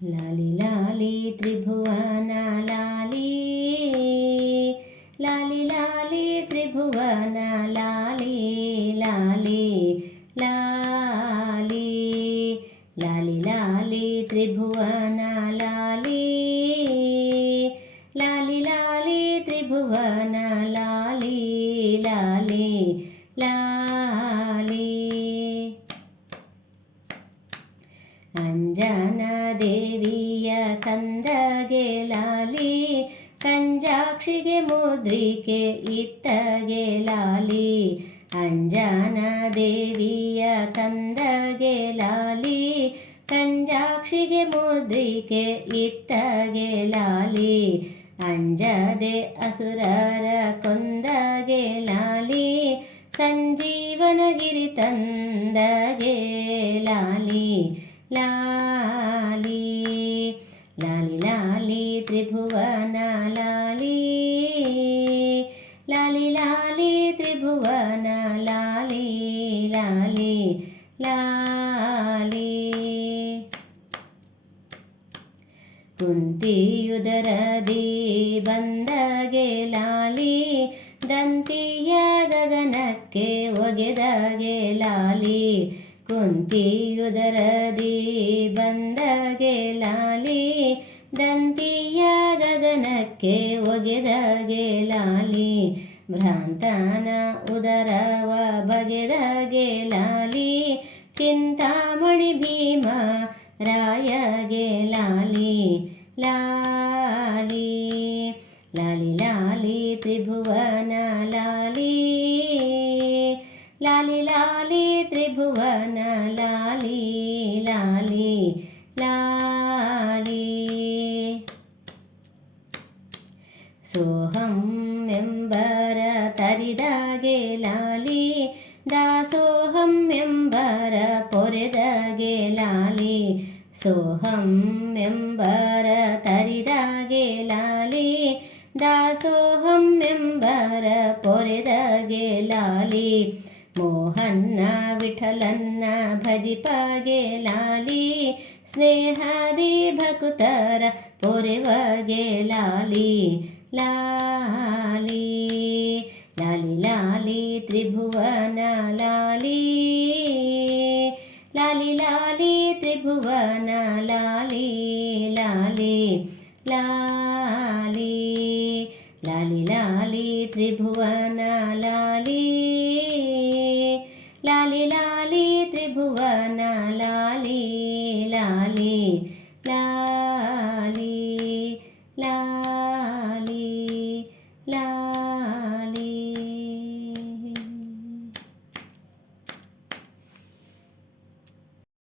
लाली लाली त्रिभुवन लाली, लाली लाली त्रिभुवन लाली, लाली लाली, लाली लाली त्रिभुवन लाली, लाली लाली त्रिभुवन लाली, लाली लाली। ಅಂಜನಾ ದೇವಿಯ ಕಂದಗೆ ಲಾಲಿ, ಕಂಜಾಕ್ಷಿಗೆ ಮುದ್ರಿಕೆ ಇತ್ತಗೆ ಲಾಲಿ, ಅಂಜನಾ ದೇವಿಯ ಕಂದಗೆ ಲಾಲಿ, ಕಂಜಾಕ್ಷಿಗೆ ಮುದ್ರಿಕೆ ಇತ್ತಗೆ ಲಾಲಿ, ಅಂಜದೆ ಅಸುರರ ಕೊಂದಗೆ ಲಾಲಿ, ಸಂಜೀವನಗಿರಿ ತಂದಗೆ ಲಾಲಿ, लाली लाली लाली त्रिभुवन लाली, लाली लाली त्रिभुवन लाली, लाली लाली। ಕುಂತಿಯುದರದಿ ಬಂದಗೆ ಲಾಲಿ, ದಂತಿಯ ಗಗನಕ್ಕೆ ಒಗೆದಗೆ ಲಾಲಿ, ಕುಂತಿಯುದರದಿ ಬಂದಗೆ ಲಾಲಿ, ದಂತಿಯ ಗಗನಕ್ಕೆ ಒಗೆದಗೆ ಲಾಲಿ, ಭ್ರಾಂತನ ಉದರವ ಬಗೆದಗೆ ಲಾಲಿ, ಚಿಂತಾಮಣಿ ಭೀಮ ರಾಯಗೆ ಲಾಲಿ, ಲಾಲಿ लाली लाली त्रिभुवन लाली, लाली लाली त्रिभुवन लाली, लाली लाली। ಸೋಹಂ ಎಂಬರ ತರಿದಾಗೆ ಲಾಲಿ, ದಾಸೋಹಂ ಎಂಬರ ಪೊರೆದಾಗೆ ಲಾಲಿ, ಸೋಹಂ ಎಂಬರ ತರಿದಾಗೆ ಲಾಲಿ, ದಾಸೋಹಂ ಎಂಬರ ಪೊರೆದಾಗೆ ಲಾಲಿ, ಮೋಹನ್ನ ವಿಠಲನ್ನ ಭಜಿಪಗೆ ಲಾಲಿ, ಸ್ನೇಹಾದಿ ಭಕುತರ ಪೊರೆವಗೆ ಲಾಲಿ, ಲಾಲಿ लाली लाली त्रिभुवन लाली, लाली लाली त्रिभुवन लाली, लाली लाली, लाली लाली त्रिभुवन लाली, लाली लाली त्रिभुवन लाली, लाली लाली, लाली लाली।